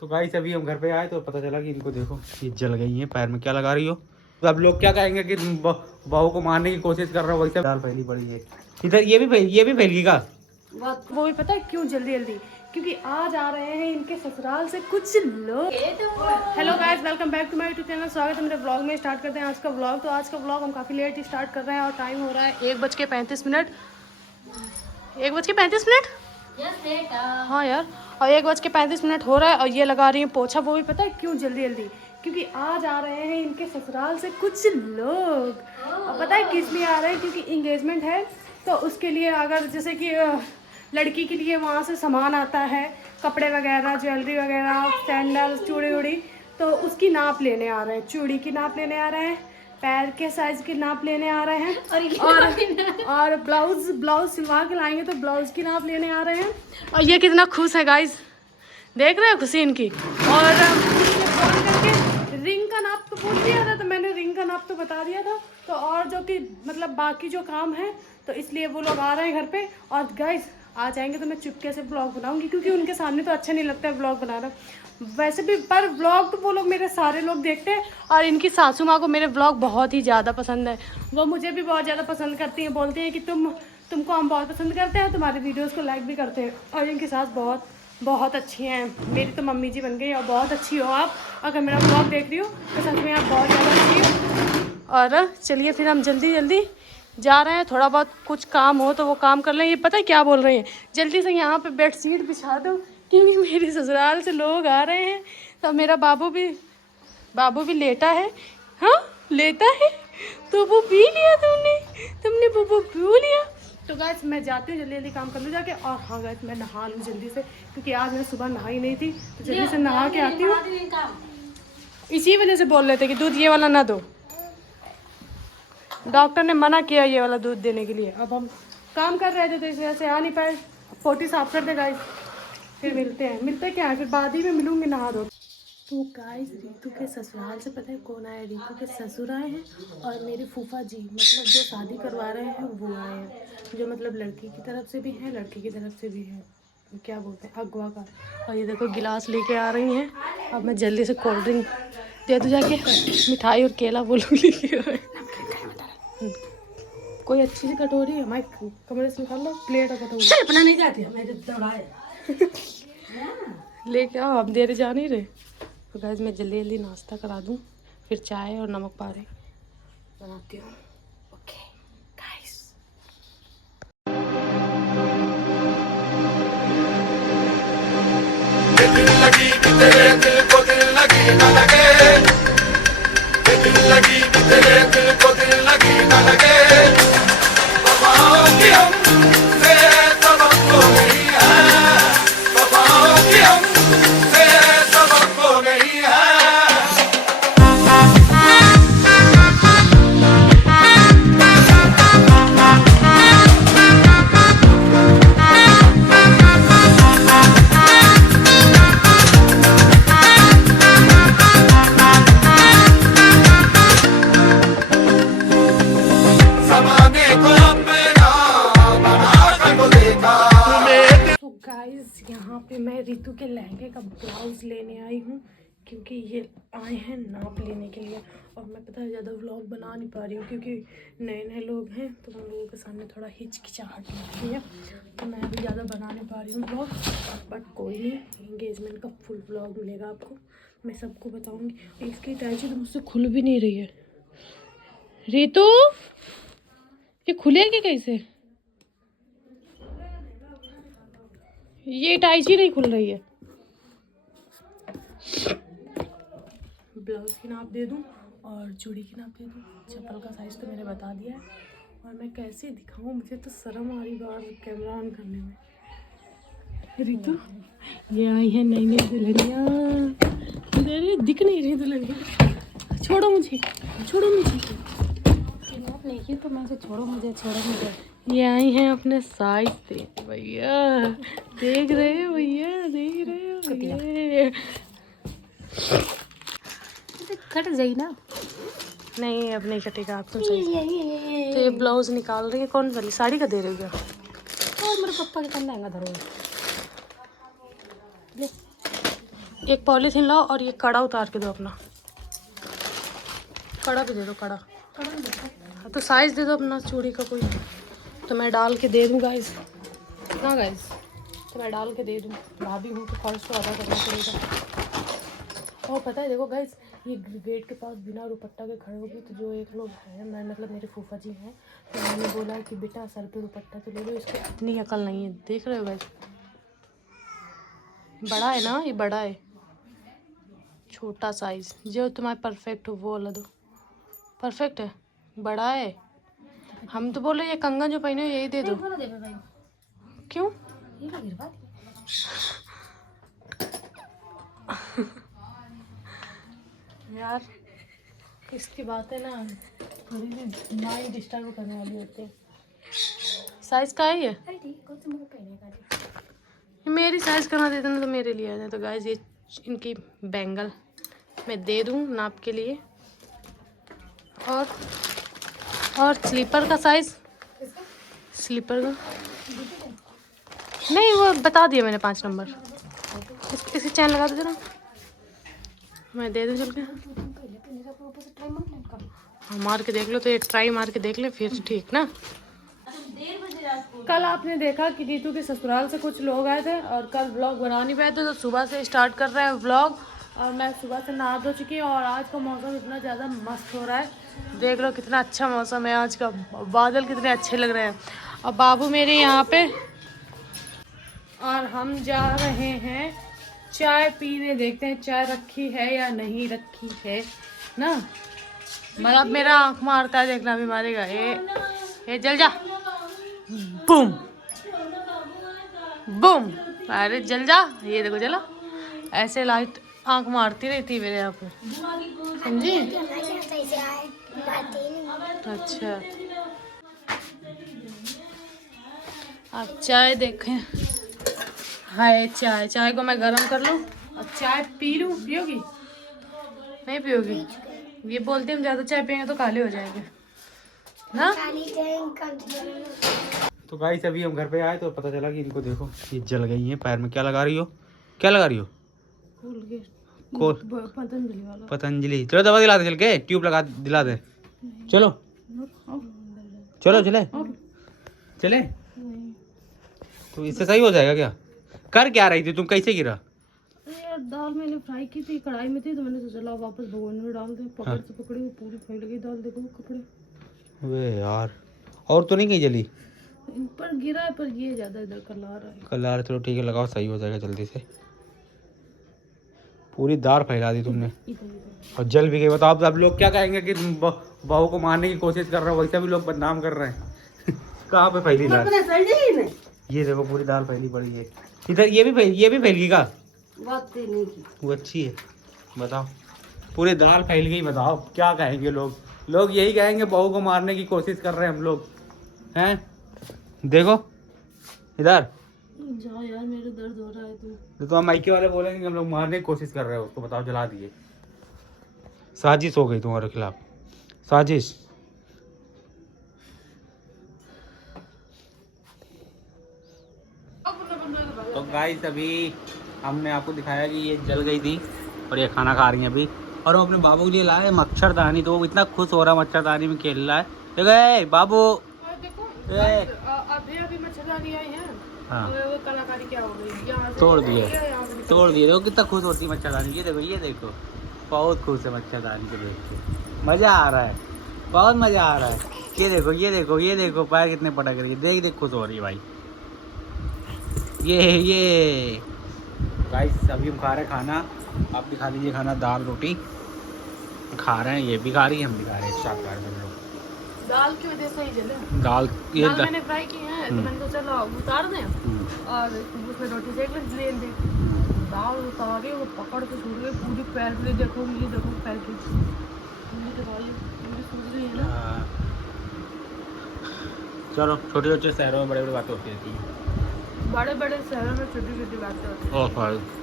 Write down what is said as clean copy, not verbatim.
तो गाइस अभी हम घर पे आए तो पता चला कि इनको देखो ये जल गई है। पैर में क्या लगा रही हो? तो अब लोग क्या कहेंगे कि बहू को मारने की कोशिश कर रहा हो। वैसे दाल फैली पड़ी है इधर। ये भी फैली का वो भी पता है क्यों जल्दी जल्दी, क्योंकि आज आ रहे हैं इनके ससुराल से कुछ लोग। Hello guys, welcome back to my YouTube channel. स्वागत है मेरे ब्लॉग में। स्टार्ट करते हैं आज का ब्लॉग। तो आज का ब्लॉग हम काफ़ी लेट स्टार्ट कर रहे हैं और टाइम हो रहा है 1:35। 1:35। हाँ यार, और 1:35 हो रहा है और ये लगा रही है पोछा। वो भी पता है क्यों जल्दी जल्दी, क्योंकि आज आ रहे हैं इनके ससुराल से कुछ लोग। और पता है किस लिए आ रहे हैं? क्योंकि इंगेजमेंट है, तो उसके लिए अगर जैसे कि लड़की के लिए वहाँ से सामान आता है, कपड़े वगैरह, ज्वेलरी वगैरह, सैंडल, चूड़ी उड़ी, तो उसकी नाप लेने आ रहे हैं। चूड़ी की नाप लेने आ रहे हैं, पैर के साइज की नाप लेने आ रहे हैं और ब्लाउज सिलवा के लाएंगे तो ब्लाउज की नाप लेने आ रहे हैं। और ये कितना खुश है गाइस, देख रहे हो खुशी इनकी। और फोन करके रिंग का नाप तो पूछ दिया था, तो मैंने रिंग का नाप तो बता दिया था। तो और जो कि मतलब बाकी जो काम है, तो इसलिए वो लोग आ रहे हैं घर पे। और गाइस आ जाएंगे तो मैं चुपके से ब्लॉग बनाऊंगी, क्योंकि उनके सामने तो अच्छा नहीं लगता है ब्लॉग बनाना वैसे भी। पर ब्लॉग तो वो लोग, मेरे सारे लोग देखते हैं। और इनकी सासू माँ को मेरे ब्लॉग बहुत ही ज़्यादा पसंद है। वो मुझे भी बहुत ज़्यादा पसंद करती हैं, बोलती हैं कि तुमको हम बहुत पसंद करते हैं, तुम्हारे वीडियोज़ को लाइक भी करते हैं। और इनकी सास बहुत बहुत अच्छी हैं। मेरी तो मम्मी जी बन गई। और बहुत अच्छी हो आप, अगर मेरा ब्लॉग देख रही हो तो सच में आप बहुत ज़्यादा अच्छी हो। और चलिए फिर हम जल्दी जल्दी जा रहे हैं। थोड़ा बहुत कुछ काम हो तो वो काम कर लें। ये पता है क्या बोल रहे हैं, जल्दी से यहाँ पे बेडशीट बिछा दो, क्योंकि मेरे ससुराल से लोग आ रहे हैं। तो मेरा बाबू भी लेटा है। हाँ लेटा है, तो वो पी लिया तुमने वो पी लिया। तो गाइस मैं जाती हूँ, जल्दी जल्दी काम कर लूँ जाके। और हाँ गाइस मैं नहा लूँ जल्दी से, क्योंकि आज मैं सुबह नहाई नहीं थी, तो जल्दी से नहा के आती हूँ। इसी वजह से बोल रहे थे कि दूध ये वाला ना दो, डॉक्टर ने मना किया ये वाला दूध देने के लिए। अब हम काम कर रहे थे तो इस वजह से आ नहीं पाए। पोटी साफ कर दे गाइस, फिर मिलते क्या है, फिर बाद ही में मिलूंगी नहा दो। तो गाइस रीतू के ससुराल से पता है कौन आया? रीतू के ससुर आए हैं और मेरे फूफा जी, मतलब जो शादी करवा रहे हैं वो आए हैं, जो मतलब लड़की की तरफ से भी हैं, लड़की की तरफ से भी हैं, क्या बोलते हैं, अगवा का। और ये देखो गिलास लेके आ रही हैं। अब मैं जल्दी से कोल्ड ड्रिंक दे दूँ जाके, मिठाई और केला बोलूँगी। कोई अच्छी सी कटोरी हमारे कमरे से निकाल लो, प्लेट और कटोरी। अपना नहीं जाती लेके आओ, हम देर जा नहीं रहे। तो गाइस मैं जल्दी जल्दी नाश्ता करा दूँ, फिर चाय और नमक पारे बनाती हूँ। ओके गाइस, दिल लगी तेरे दिल को दिल लगी न लगे, दिल लगी तेरे दिल को दिल लगी न लगे। यहाँ पे मैं रीतू के लहंगे का ब्लाउज लेने आई हूँ, क्योंकि ये आए हैं नाप लेने के लिए। और मैं पता है ज़्यादा व्लॉग बना नहीं पा रही हूँ, क्योंकि नए नए लोग हैं तो उन लोगों के सामने थोड़ा हिचकिचाहट लगती है, तो मैं अभी ज़्यादा बना नहीं पा रही हूँ व्लॉग। बट कोई नहीं, एंगेजमेंट का फुल व्लॉग मिलेगा आपको, मैं सबको बताऊँगी। इसकी अटैची तो मुझसे खुल भी नहीं रही है। रीतू ये खुलेगी कैसे? ये अटैची नहीं खुल रही है। ब्लाउज की नाप दे दूं और चूड़ी की नाप दे दूं, चप्पल का साइज तो मैंने बता दिया है। और मैं कैसे दिखाऊं, मुझे तो शर्म आ रही बार कैमरा ऑन करने में। रीतू ये आई है नई नई दुल्हनिया, दिख नहीं रही दुल्हनिया। छोड़ो मुझे नहीं तो मैं छोड़ो मुझे। ये आई हैं अपने साइज से भैया, देख रहे हो भैया। कट जाएगी ना? नहीं अब नहीं कटेगा, आप तुम सही। तो ये ब्लाउज निकाल रही है, कौन वाली साड़ी का दे रही हो क्या? और मेरे पापा के लहंगा धरो एक पॉलीथीन लाओ और ये कड़ा उतार के दो अपना। कड़ा भी दे दो, कड़ा। हाँ, तो साइज दे दो अपना चूड़ी का कोई, तो मैं डाल के दे दूँ गाइस। हाँ गाइस, तो मैं डाल के दे दूँ। भाभी हूँ तो फर्ज तो अदा करना पड़ेगा। और पता है देखो गाइस, ये गेट के पास बिना दुपट्टा के खड़े होगी तो जो एक लोग हैं, मैं मतलब मेरे फूफा जी हैं, तो मैंने बोला कि बेटा सर पे दुपट्टा तो ले लो, इसको इतनी अकल नहीं है। देख रहे हो गाइस, बड़ा है ना, ये बड़ा है, छोटा साइज जो तुम्हारे परफेक्ट हो वो वाला दो। परफेक्ट है, बड़ा है। हम तो बोले ये कंगन जो पहने हो यही दे दो। क्यों? यार इसकी बातें ना थोड़ी माइंड डिस्टर्ब करने वाली होती है। साइज का है ये? मेरी साइज करना देते ना तो मेरे लिए आ जाए। तो गाइस ये इनकी बैंगल मैं दे दूँ नाप के लिए। और स्लीपर का साइज, स्लीपर का नहीं, वो बता दिया मैंने 5 नंबर। इसकी चैन लगा दो ना, मैं दे दूँ चल के। हाँ मार के देख लो, तो ये ट्राई मार के देख ले फिर ठीक ना। कल आपने देखा कि नीतू के ससुराल से कुछ लोग आए थे और कल व्लॉग बना नहीं पाए थे, तो सुबह से स्टार्ट कर रहे हैं व्लॉग। और मैं सुबह से नहा धो चुकी हूँ और आज का मौसम इतना ज़्यादा मस्त हो रहा है। देख लो कितना अच्छा मौसम है आज का, बादल कितने अच्छे लग रहे हैं। और बाबू मेरे यहाँ पे, और हम जा रहे हैं चाय पीने। देखते हैं चाय रखी है या नहीं रखी है ना। मतलब मेरा आँख मारता है, देखना भी मारेगा। ए जल जा, बूम बूम, अरे जल जा। ये देखो जला, ऐसे लाइट आँख मारती रहती है मेरे यहाँ पे, समझी? अच्छा, अब चाय देखें। हाय चाय को मैं गरम कर लूँ और चाय पी लूँ। पियोगी? नहीं पियोगी? ये बोलते हम ज़्यादा चाय पियेंगे तो काले हो जाएंगे ना। तो गाइस अभी हम घर पे आए तो पता चला कि इनको देखो ये जल गई है पैर में। क्या लगा रही हो? क्या लगा रही हो? पतंजलि वाला। पतंजलि। चलो दवा दिला दे, चल के ट्यूब लगा दिला दे। चलो चलो चले। तो इससे सही हो जाएगा क्या? कर क्या रही थी तुम? कैसे गिरा? यार दाल मैंने फ्राई की थी, कढ़ाई में थी, तो मैंने सोचा लाओ वापस भगोने में डाल दे। पकड़ से पकड़ी हुई पूरी फैल गई दाल, देखो कपड़े। वे यार, और तो नहीं गई जली? पर गिरा है, पर ये ज्यादा इधर कलर है। कलर चलो ठीक है, लगाओ सही हो जाएगा जल्दी से। पूरी दाल फैला दी तुमने और जल भी गई। बताओ अब लोग क्या कहेंगे कि बहू को मारने की कोशिश कर रहे हो, वैसा भी लोग बदनाम कर रहे हैं। कहाँ पे फैली दाल? ये देखो पूरी दाल फैली पड़ी है इधर। ये भी फैल गई का? वो अच्छी है। बताओ पूरी दाल फैल गई। बताओ क्या कहेंगे लोग? लोग यही कहेंगे बहू को मारने की कोशिश कर रहे हैं हम लोग हैं। देखो इधर जाओ यार, मेरे दर्द हो रहा है। तो हम माइके वाले बोलेंगे कि हम लोग मारने की कोशिश कर रहे हो उसको। बताओ जला दिए। साजिश हो गई तुम्हारे खिलाफ, साजिश। तो गाइस अभी हमने आपको दिखाया कि ये जल गई थी और ये खाना खा रही है अभी। और वो अपने बाबू के लिए लाए मच्छरदानी, तो वो इतना खुश हो रहा है मच्छरदानी में खेल रहा है। देखो ए बाबू, अभी मच्छरदानी आई है। हाँ वो कलाकारी क्या हो गई, तोड़ दिए देखो कितना खुश होती है मच्छरदानी। ये देखो बहुत खुश है मच्छरदानी को देख के। मज़ा आ रहा है, बहुत मज़ा आ रहा है। ये देखो पैर कितने पटक रही है। देख खुश हो रही है भाई। ये गाइस अभी हम खा रहे हैं खाना। आप भी खा लीजिए खाना, दाल रोटी खा रहे हैं। ये भी खा रही है, हम भी खा रहे हैं, साथ खा रहे हैं लोग। दाल की वजह से ही जले। दाल मैंने फ्राई की है तो मैंने सोचा लो उतार दें और उसमें रोटी सेक ले दे। दाल उतारी वो पकड़ के छोड़ गई पूरी पैर के लिए। देखो ये देखो पैर की पूरी सूज रही है ना। चलो छोटे शहरों में बड़े बातें होती रहती हैं। बड़े शहरों में छोटी बातें होती हैं।